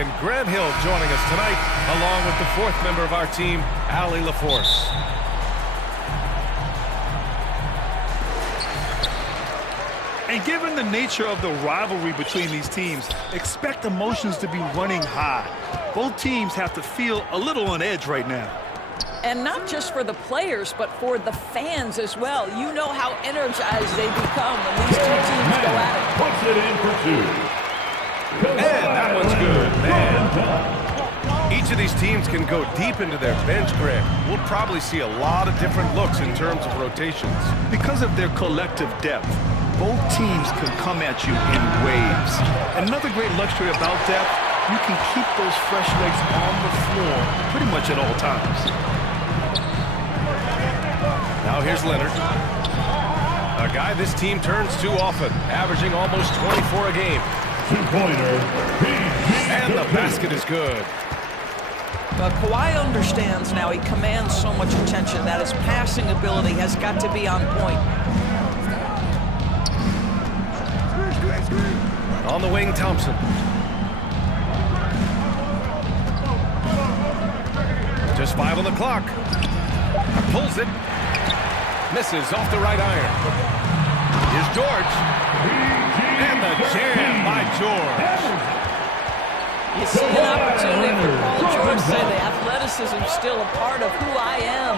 and Grant Hill joining us tonight, along with the fourth member of our team, Allie LaForce. And given the nature of the rivalry between these teams, expect emotions to be running high. Both teams have to feel a little on edge right now. And not just for the players, but for the fans as well. You know how energized they become when these two teams go at it. Puts it in for two. And that one's good, man. Each of these teams can go deep into their bench, Grant. We'll probably see a lot of different looks in terms of rotations. Because of their collective depth, both teams can come at you in waves. Another great luxury about depth, you can keep those fresh legs on the floor pretty much at all times. Now here's Leonard. A guy this team turns to often, averaging almost 24 a game. Two-pointer. And the basket is good. But Kawhi understands now he commands so much attention that his passing ability has got to be on point. On the wing, Thompson. Just 5 on the clock. Pulls it. Misses off the right iron. Here's George. And the jam by George. You see an opportunity for Paul George to say the athleticism still a part of who I am.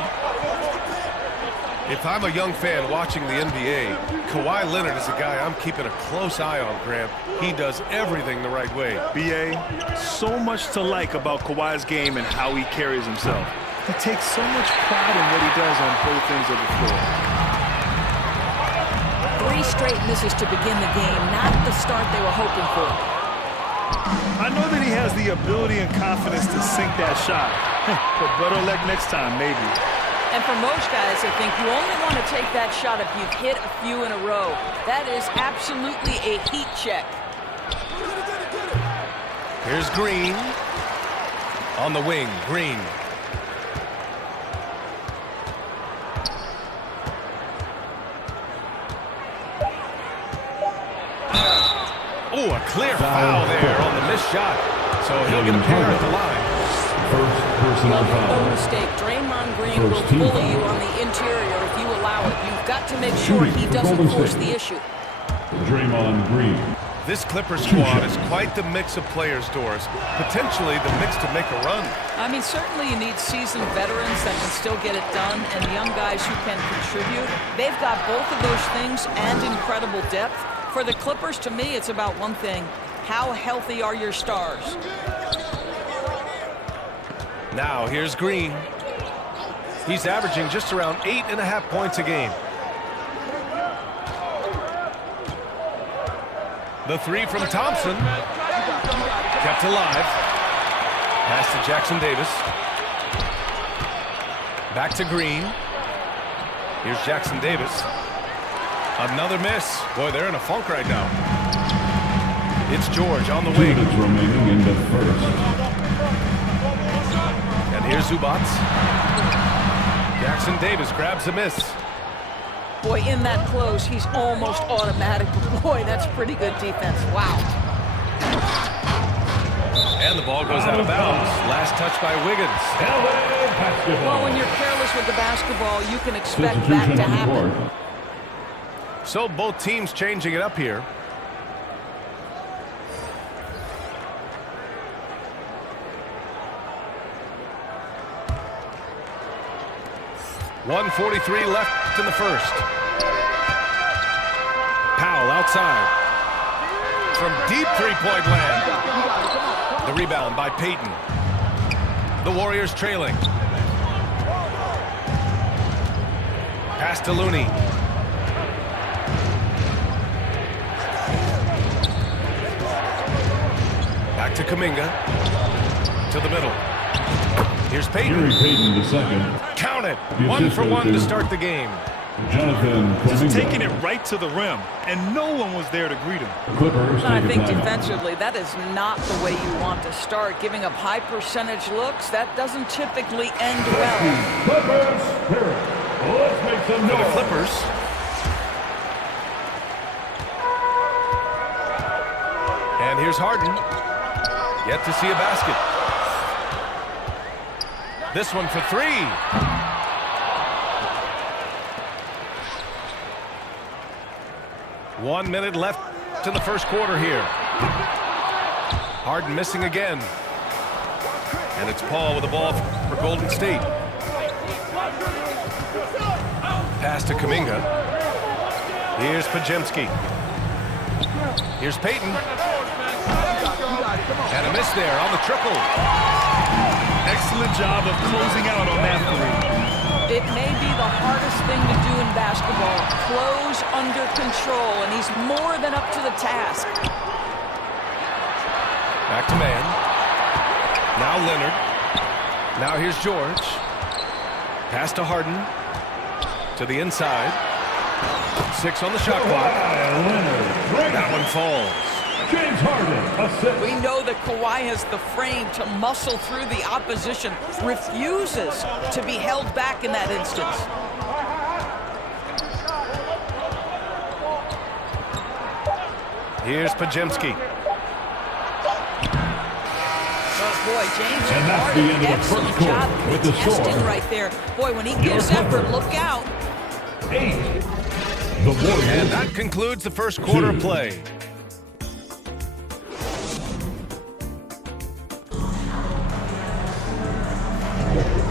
If I'm a young fan watching the NBA, Kawhi Leonard is a guy I'm keeping a close eye on, Grant. He does everything the right way. B.A., so much to like about Kawhi's game and how he carries himself. He takes so much pride in what he does on both ends of the floor. 3 straight misses to begin the game, not the start they were hoping for. I know that he has the ability and confidence to sink that shot, but better luck next time, maybe. And for most guys, I think you only want to take that shot if you've hit a few in a row. That is absolutely a heat check. Here's Green. On the wing, Green. Oh, a clear foul there on the missed shot. So he'll get a pair at the line. First personal No foul. mistake. Draymond Green First will team bully you foul. on the interior if you allow it. You've got to make sure he for doesn't Golden force State. the issue. Draymond Green. This Clippers squad is quite the mix of players, Doris. Potentially the mix to make a run. I mean, certainly you need seasoned veterans that can still get it done and young guys who can contribute. They've got both of those things and incredible depth. For the Clippers, to me, it's about one thing. How healthy are your stars? Now here's Green. He's averaging just around 8.5 points a game. The 3 from Thompson. Kept alive. Pass to Jackson Davis. Back to Green. Here's Jackson Davis. Another miss. Boy, they're in a funk right now. It's George on the 2 wing. minutes remaining in the first. And here's Zubac. Jackson Davis grabs a miss. Boy, in that close, he's almost automatic. Boy, that's pretty good defense. Wow. And the ball goes out of bounds. Last touch by Wiggins. Well, when you're careless with the basketball, you can expect that Substitution to on the happen. court. So both teams changing it up here. .143 left in the first. Powell outside. From deep three-point land. The rebound by Payton. The Warriors trailing. Pass to Looney. Back to Kuminga. To the middle. Here's Payton. Gary Payton the second. Count it. The 1 for 1 to assist start the game. Jonathan Just Kuminga. taking it right to the rim, and no one was there to greet him. Clippers I take a think timeout. defensively, that is not the way you want to start. Giving up high percentage looks, that doesn't typically end well. Clippers, spirit. Let's make some For the noise. Clippers. And here's Harden. Yet to see a basket. This one for three. One minute left in the first quarter here. Harden missing again. And it's Paul with the ball for Golden State. Pass to Kuminga. Here's Podziemski. Here's Payton. And a miss there on the triple. Excellent job of closing out on that three. It may be the hardest thing to do in basketball. Close under control, and he's more than up to the task. Back to man. Now Leonard. Now here's George. Pass to Harden. To the inside. 6 on the shot clock. That one falls. James Harden, assist. We know that Kawhi has the frame to muscle through the opposition. Refuses to be held back in that instance. Here's Podziemski. Boy, James And that's the Harden, end of the excellent first quarter job with the contesting score. right there. Boy, when he gives effort, look out. 8. The Warriors. And that concludes the first quarter of play.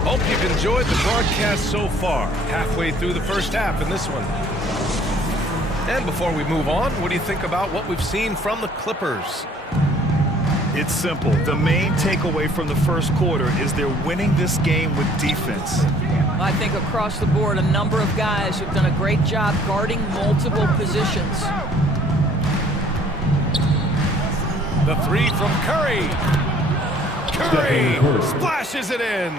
Hope you've enjoyed the broadcast so far. Halfway through the first half in this one. And before we move on, what do you think about what we've seen from the Clippers? It's simple. The main takeaway from the first quarter is they're winning this game with defense. I think across the board, a number of guys who've done a great job guarding multiple positions. The three from Curry. Curry splashes it in.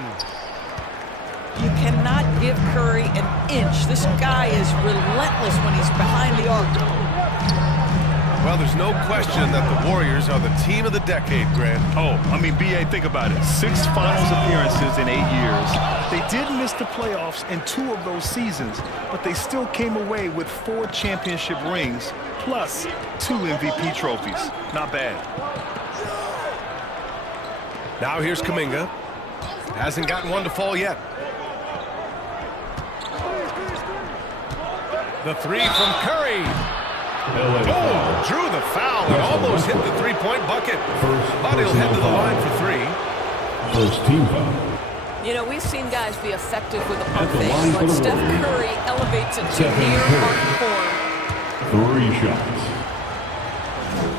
You cannot give Curry an inch. This guy is relentless when he's behind the arc. Well, there's no question that the Warriors are the team of the decade, Grant. Oh, I mean, B.A., think about it. 6 finals appearances in 8 years. They did miss the playoffs in 2 of those seasons, but they still came away with 4 championship rings plus 2 MVP trophies. Not bad. Now here's Kuminga. Hasn't gotten one to fall yet. The three from Curry. Oh, drew the foul and almost hit the three-point bucket. But he'll head to the line for 3. First team foul. You know, we've seen guys be effective with a pump At the fake, line for but the Steph Warriors. Curry elevates it to Stephen near Curry. arc form. 3 shots.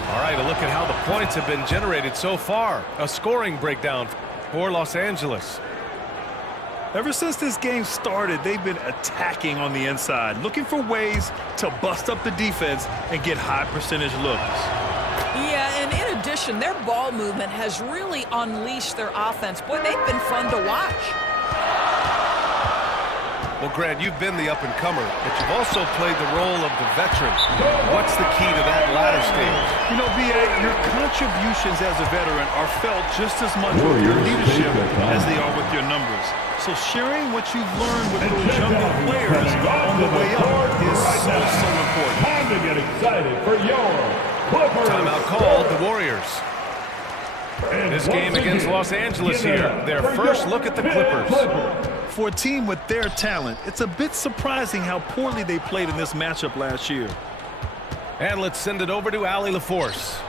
All right, a look at how the points have been generated so far. A scoring breakdown for Los Angeles. Ever since this game started, they've been attacking on the inside, looking for ways to bust up the defense and get high percentage looks. Yeah, and in addition, their ball movement has really unleashed their offense. Boy, they've been fun to watch. Well, Grant, you've been the up-and-comer, but you've also played the role of the veteran. What's the key to that latter stage? You know, B.A., your contributions as a veteran are felt just as much with your leadership as they are with your numbers. So sharing what you've learned with those younger players on the way up is so important. Time to get excited for your Clippers. Timeout called, the Warriors. This game against Los Angeles here, their first look at the Clippers. For a team with their talent, it's a bit surprising how poorly they played in this matchup last year. And let's send it over to Allie LaForce.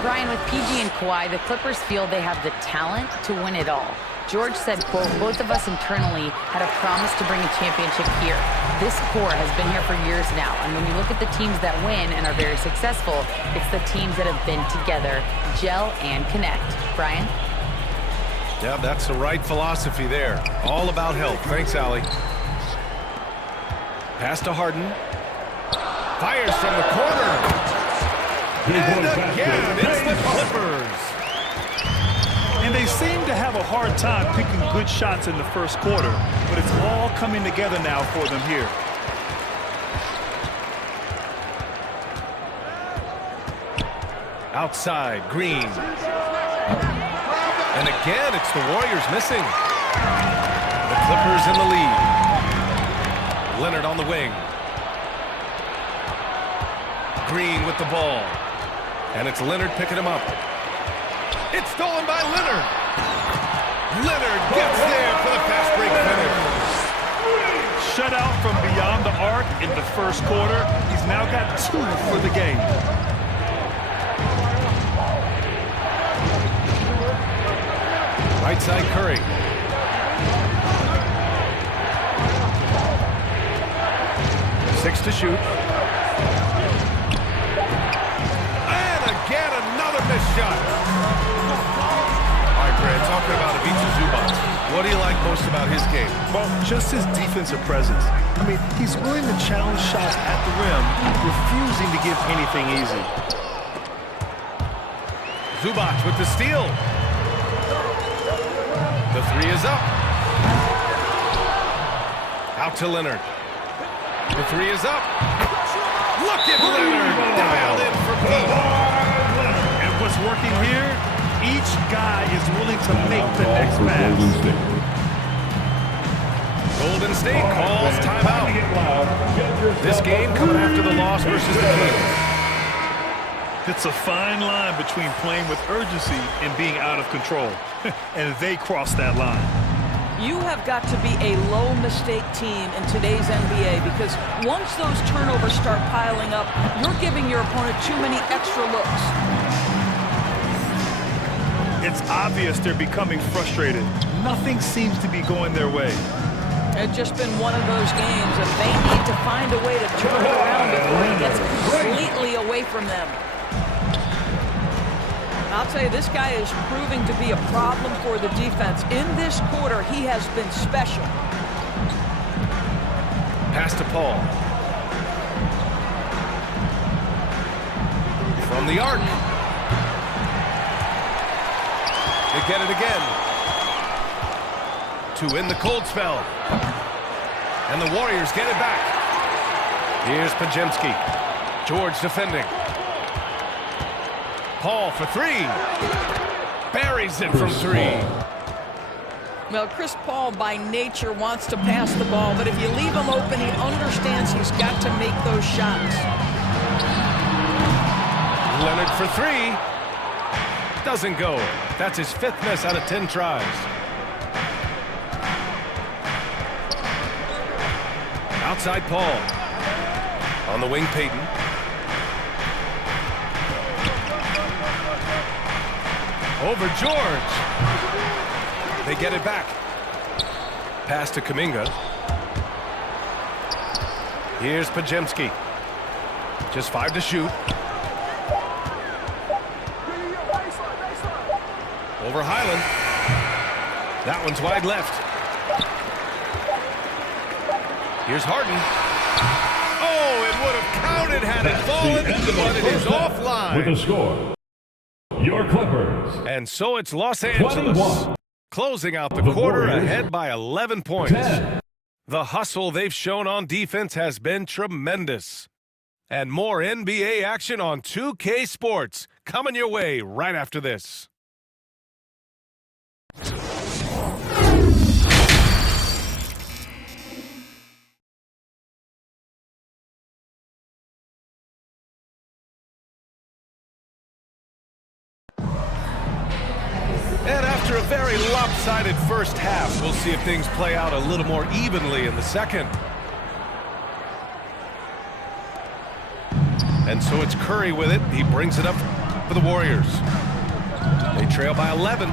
Brian, with PG and Kawhi, the Clippers feel they have the talent to win it all. George said, quote, both of us internally had a promise to bring a championship here. This core has been here for years now, and when you look at the teams that win and are very successful, it's the teams that have been together, gel and connect. Brian? Yeah, that's the right philosophy there. All about health. Thanks, Allie. Pass to Harden. Fires from the corner. And again, it's the Clippers. And they seem to have a hard time picking good shots in the first quarter, but it's all coming together now for them here. Outside, Green. And again, it's the Warriors missing. The Clippers in the lead. Leonard on the wing. Green with the ball. And it's Leonard picking him up. It's stolen by Leonard. Leonard gets there for the fast break finish. Shut out from beyond the arc in the first quarter. He's now got 2 for the game. Right side Curry. Six to shoot. And again, another missed shot. All right, Grant, talking about Ivica Zubac. What do you like most about his game? Well, just his defensive presence. I mean, he's willing to challenge shots at the rim, refusing to give anything easy. Zubac with the steal. The three is up. Out to Leonard. The three is up. Look at Leonard dialed in for both. And what's working here? Each guy is willing to make the next pass. Golden State calls timeout. This game coming after the loss versus the Kings. It's a fine line between playing with urgency and being out of control. And they cross that line. You have got to be a low-mistake team in today's NBA because once those turnovers start piling up, you're giving your opponent too many extra looks. It's obvious they're becoming frustrated. Nothing seems to be going their way. It's just been one of those games, and they need to find a way to turn it around before it gets completely away from them. I'll tell you, this guy is proving to be a problem for the defense. In this quarter, he has been special. Pass to Paul. From the arc. They get it again. To win the cold spell. And the Warriors get it back. Here's Podziemski. George defending. Paul for three. Buries it from three. Well, Chris Paul by nature wants to pass the ball, but if you leave him open, he understands he's got to make those shots. Leonard for three. Doesn't go. That's his 5th miss out of 10 tries. Outside Paul. On the wing, Payton. Over George. They get it back. Pass to Kuminga. Here's Podziemski. Just 5 to shoot. Over Highland. That one's wide left. Here's Harden. Oh, it would have counted had it fallen, but it is offline. With a score, your Clippers. And so it's Los Angeles 21. closing out the The quarter Warriors. ahead by 11 points. 10. The hustle they've shown on defense has been tremendous. And more NBA action on 2K Sports coming your way right after this. And after a very lopsided first half, we'll see if things play out a little more evenly in the second. And so it's Curry with it. He brings it up for the Warriors. They trail by 11.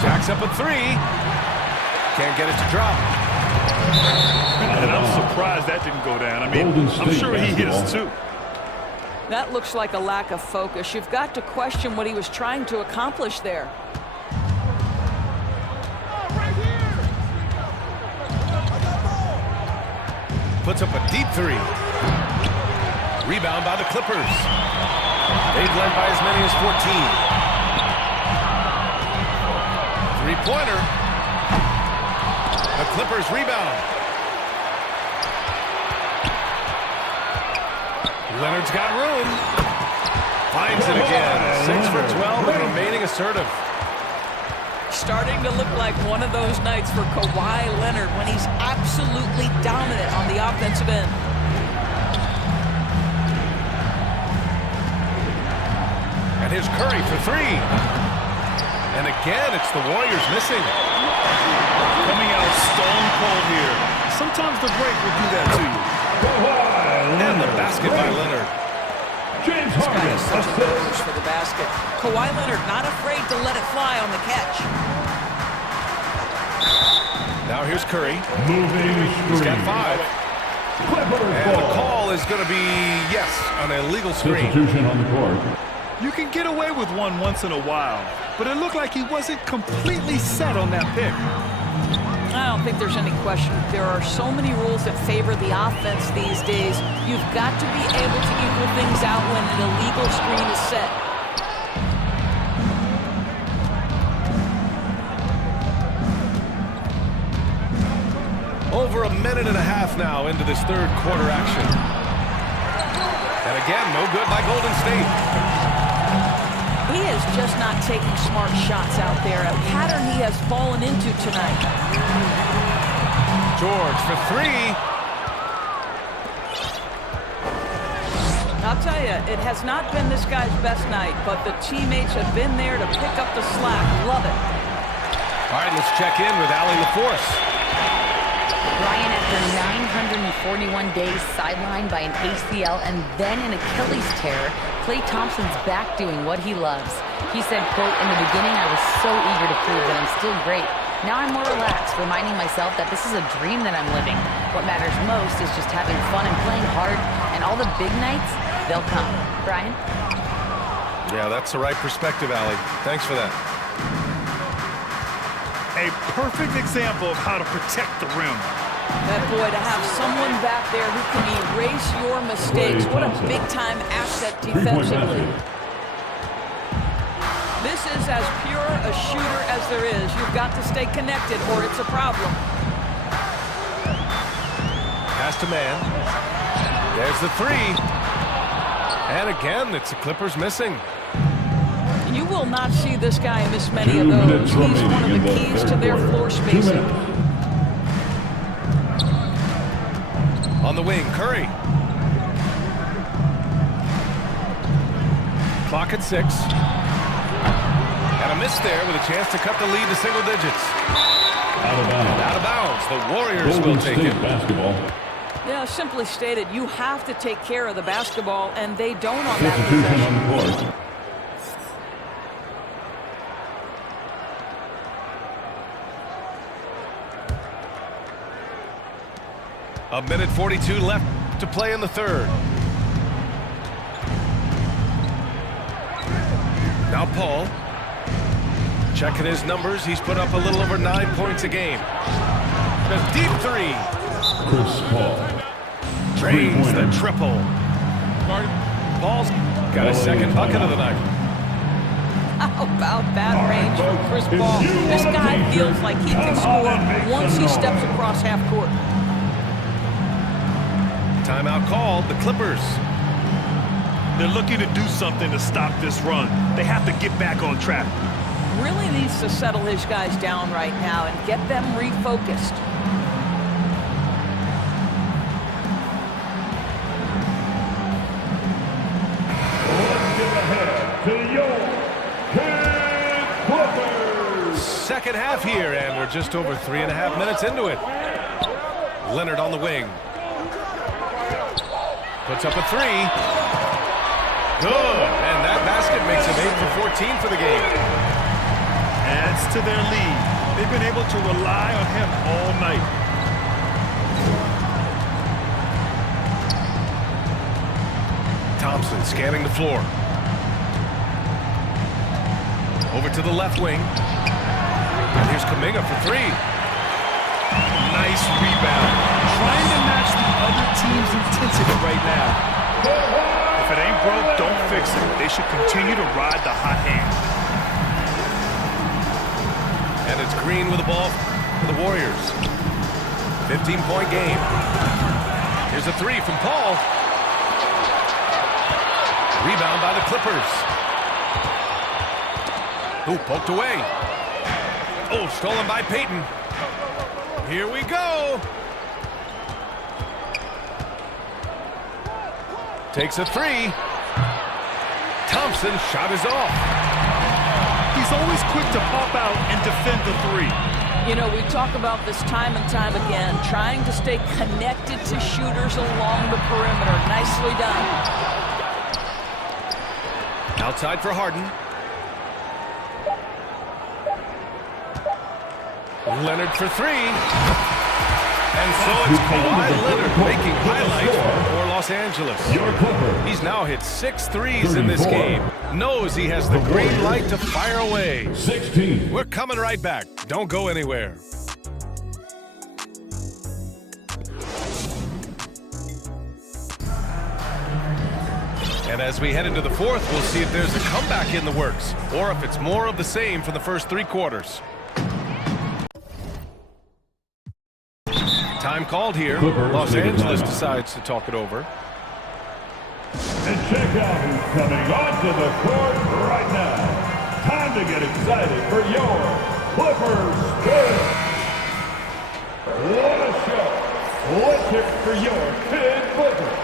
Jacks up a three. Can't get it to drop. And I'm surprised that didn't go down. I mean, I'm sure he hit us too. That looks like a lack of focus. You've got to question what he was trying to accomplish there. Puts up a deep three. Rebound by the Clippers. They've led by as many as 14. Three-pointer. The Clippers rebound. Leonard's got room. Finds it again. 6 for 12 and remaining assertive. Starting to look like one of those nights for Kawhi Leonard when he's absolutely dominant on the offensive end. And here's Curry for three. And again, it's the Warriors missing. Coming out stone cold here. Sometimes the break will do that to you. And the basket by Leonard. James This guy is such a Harden, nose for the basket. Kawhi Leonard not afraid to let it fly on the catch. Now here's Curry. moving He's got screen. 5. Clippers And the ball. call is going to be, yes, an illegal screen. Substitution on the court. You can get away with one once in a while, but it looked like he wasn't completely set on that pick. I don't think there's any question. There are so many rules that favor the offense these days. You've got to be able to equal things out when an illegal screen is set. Over a minute and a half now into this third quarter action. And again, no good by Golden State. He is just not taking smart shots out there, a pattern he has fallen into tonight. George for three. I'll tell you, it has not been this guy's best night, but the teammates have been there to pick up the slack. Love it. All right, let's check in with Allie LaForce. Brian, after 941 days sidelined by an ACL and then an Achilles tear, Klay Thompson's back doing what he loves. He said, quote, "In the beginning, I was so eager to prove that I'm still great. Now I'm more relaxed, reminding myself that this is a dream that I'm living. What matters most is just having fun and playing hard, and all the big nights, they'll come." Brian? Yeah, that's the right perspective, Allie. Thanks for that. A perfect example of how to protect the rim. That boy, to have someone back there who can erase your mistakes, what a big-time asset defensively. This is as pure a shooter as there is. You've got to stay connected or it's a problem. Pass to man. There's the three. And again, it's the Clippers missing. You will not see this guy miss many 2 of those. minutes He's one of remaining the in the keys third to their quarter. floor 2 spacing. minutes. On the wing, Curry. Clock at 6. And a miss there with a chance to cut the lead to single digits. Out of bounds. Out of bounds. The Warriors Golden will take State it. basketball. Yeah, simply stated, you have to take care of the basketball, and they don't on that Substitution possession. on the court. A minute 42 left to play in the third. Now Paul. Checking his numbers. He's put up a little over 9 points a game. A deep three. Chris Paul. Drains the Three-pointer. triple. Paul's got a second bucket of the night. How about that range from Chris Paul? This guy feels like he can score once he steps across half court. Timeout called. The Clippers. They're looking to do something to stop this run. They have to get back on track. Really needs to settle his guys down right now and get them refocused. Let's get ahead to your Clippers. Second half here, and we're just over 3.5 minutes into it. Leonard on the wing. Puts up a three. Good. And that basket makes him 8 for 14 for the game. Adds to their lead. They've been able to rely on him all night. Thompson scanning the floor. Over to the left wing. And here's Kuminga for three. Nice rebound. Trying to match the other team's intensity right now. If it ain't broke, don't fix it. They should continue to ride the hot hand. And it's Green with the ball for the Warriors. 15-point game. Here's a three from Paul. Rebound by the Clippers. Ooh, poked away. Oh, stolen by Payton. Here we go. Takes a three. Thompson's shot is off. He's always quick to pop out and defend the three. You know, we talk about this time and time again, trying to stay connected to shooters along the perimeter. Nicely done. Outside for Harden. Leonard for three. And so it's Kawhi Leonard making highlights for Los Angeles. He's now hit 6 threes in this game. Knows he has the green light to fire away. 16. We're coming right back. Don't go anywhere. And as we head into the fourth, we'll see if there's a comeback in the works or if it's more of the same for the first 3 quarters. Time called here. Los Angeles decides to talk it over. And check out who's coming onto the court right now. Time to get excited for your Clippers Spin. What a show. Let's hear it for your Spin Clippers.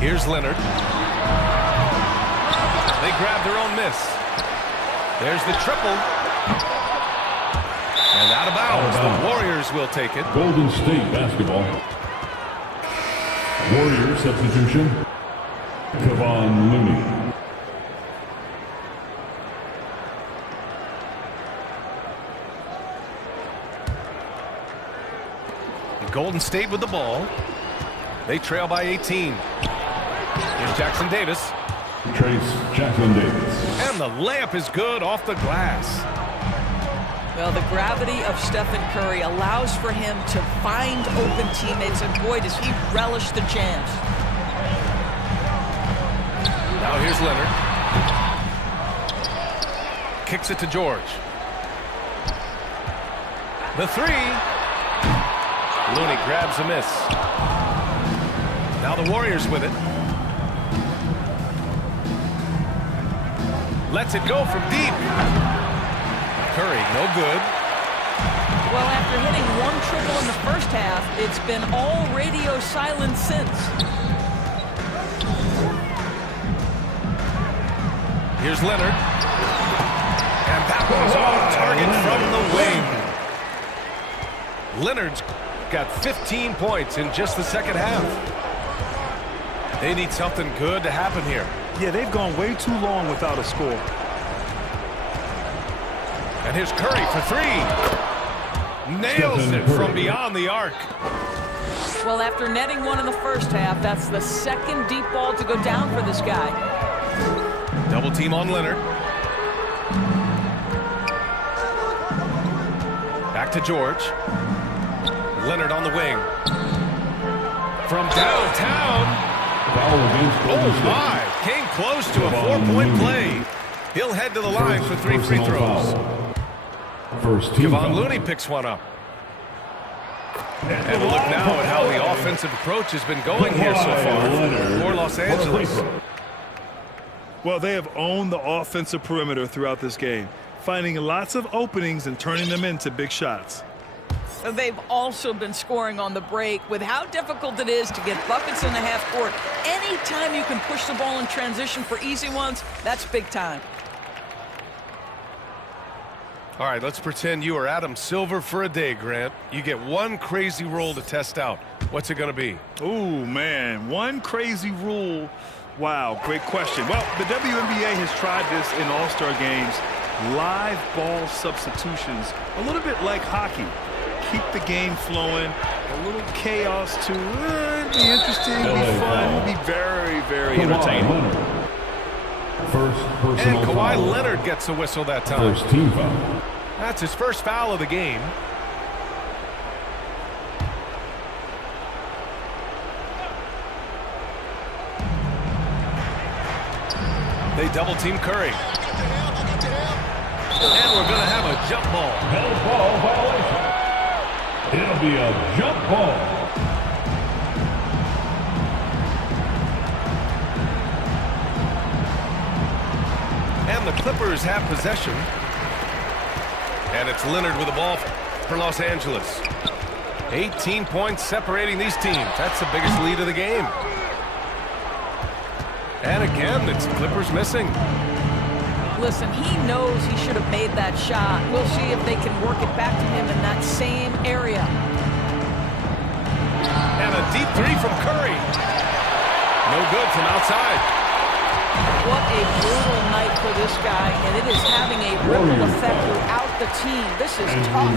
Here's Leonard. They grab their own miss. There's the triple. And out of bounds. The Warriors will take it. Golden State basketball. Warriors substitution. Kevon Looney. Golden State with the ball. They trail by 18. Here's Jackson Davis. Trace Jackson Davis. And the layup is good off the glass. Well, the gravity of Stephen Curry allows for him to find open teammates, and boy, does he relish the chance. Now here's Leonard. Kicks it to George. The three. Looney grabs a miss. Now the Warriors with it. Lets it go from deep. Curry, no good. Well, after hitting 1 triple in the first half, it's been all radio silence since. Here's Leonard. And that was on target from the wing. Leonard's got 15 points in just the second half. They need something good to happen here. Yeah, they've gone way too long without a score. And here's Curry for 3. Nails it from beyond the arc. Well, after netting 1 in the first half, that's the second deep ball to go down for this guy. Double team on Leonard. Back to George. Leonard on the wing. From downtown. Oh my, came close to a 4-point play. He'll head to the line for 3 free throws. Kevon Looney picks one up. And look now at how the offensive approach has been going here so far for Los Angeles. Well, they have owned the offensive perimeter throughout this game, finding lots of openings and turning them into big shots. They've also been scoring on the break. With how difficult it is to get buckets in the half court, anytime you can push the ball in transition for easy ones, that's big time. All right, let's pretend you are Adam Silver for a day, Grant. You get one crazy rule to test out. What's it going to be? Ooh, man, one crazy rule. Wow, great question. Well, the WNBA has tried this in All-Star games. Live ball substitutions, a little bit like hockey. Keep the game flowing, a little chaos too. It'd be interesting, it'd be fun, it'd be very, very entertaining. And Kawhi Leonard gets a whistle that time. First team foul. That's his first foul of the game. They double team Curry. And we're going to have a jump ball. Held ball violation. It'll be a jump ball. And the Clippers have possession. And it's Leonard with the ball for Los Angeles. 18 points separating these teams. That's the biggest lead of the game. And again, it's Clippers missing. Listen, he knows he should have made that shot. We'll see if they can work it back to him in that same area. And a deep three from Curry. No good from outside. What a brutal night for this guy, and it is having a ripple effect throughout the team. This is tough.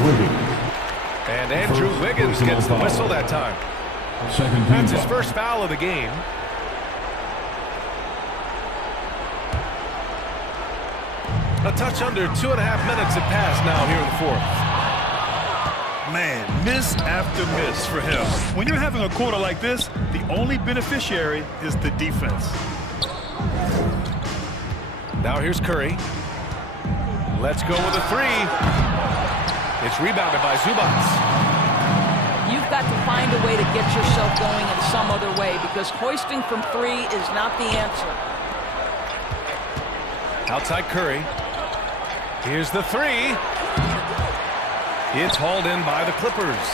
And Andrew Wiggins gets the whistle that time. That's his first foul of the game. A touch under 2.5 minutes have passed now here in the fourth. Man, miss after miss for him. When you're having a quarter like this, the only beneficiary is the defense. Now here's Curry. Let's go with a three. It's rebounded by Zubac. You've got to find a way to get yourself going in some other way, because hoisting from three is not the answer. Outside Curry. Here's the three. It's hauled in by the Clippers.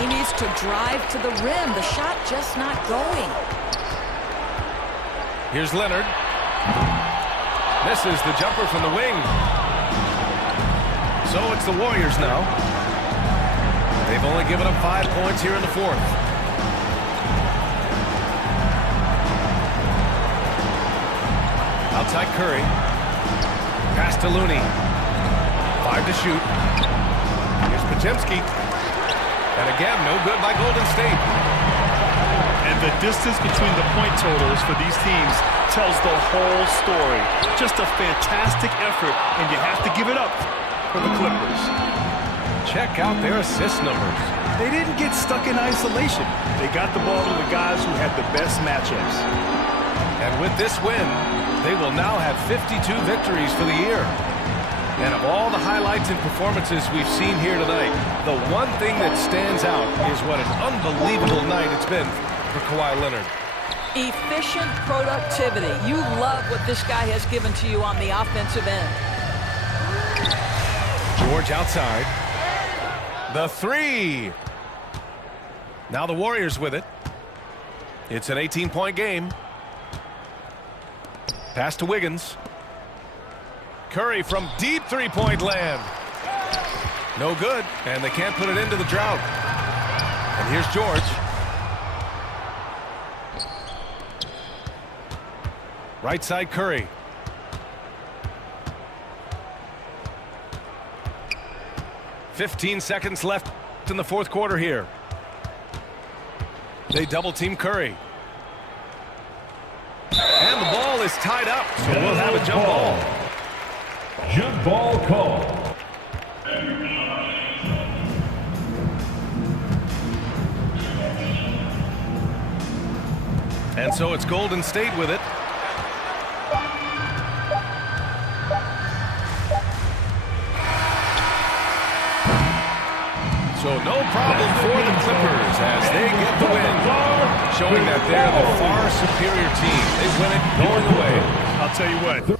He needs to drive to the rim. The shot just not going. Here's Leonard. Misses the jumper from the wing. So it's the Warriors now. They've only given up 5 points here in the fourth. Outside Curry. Pass to Looney. 5 to shoot. Here's Podziemski. And again, no good by Golden State. And the distance between the point totals for these teams tells the whole story. Just a fantastic effort, and you have to give it up for the Clippers. Check out their assist numbers. They didn't get stuck in isolation. They got the ball to the guys who had the best matchups. And with this win, they will now have 52 victories for the year. And of all the highlights and performances we've seen here tonight, the one thing that stands out is what an unbelievable night it's been for Kawhi Leonard. Efficient productivity. You love what this guy has given to you on the offensive end. George outside. The three. Now the Warriors with it. It's an 18-point game. Pass to Wiggins. Curry from deep three-point land. No good, and they can't put it into the drought. And here's George. Right side Curry. "15 seconds left in the fourth quarter here. They double-team Curry. And the ball is tied up, so we'll have a jump ball. Jump ball call. And so it's Golden State with it. So no problem for the Clippers as they get the win, showing that they're the far superior team. They win it going away. I'll tell you what,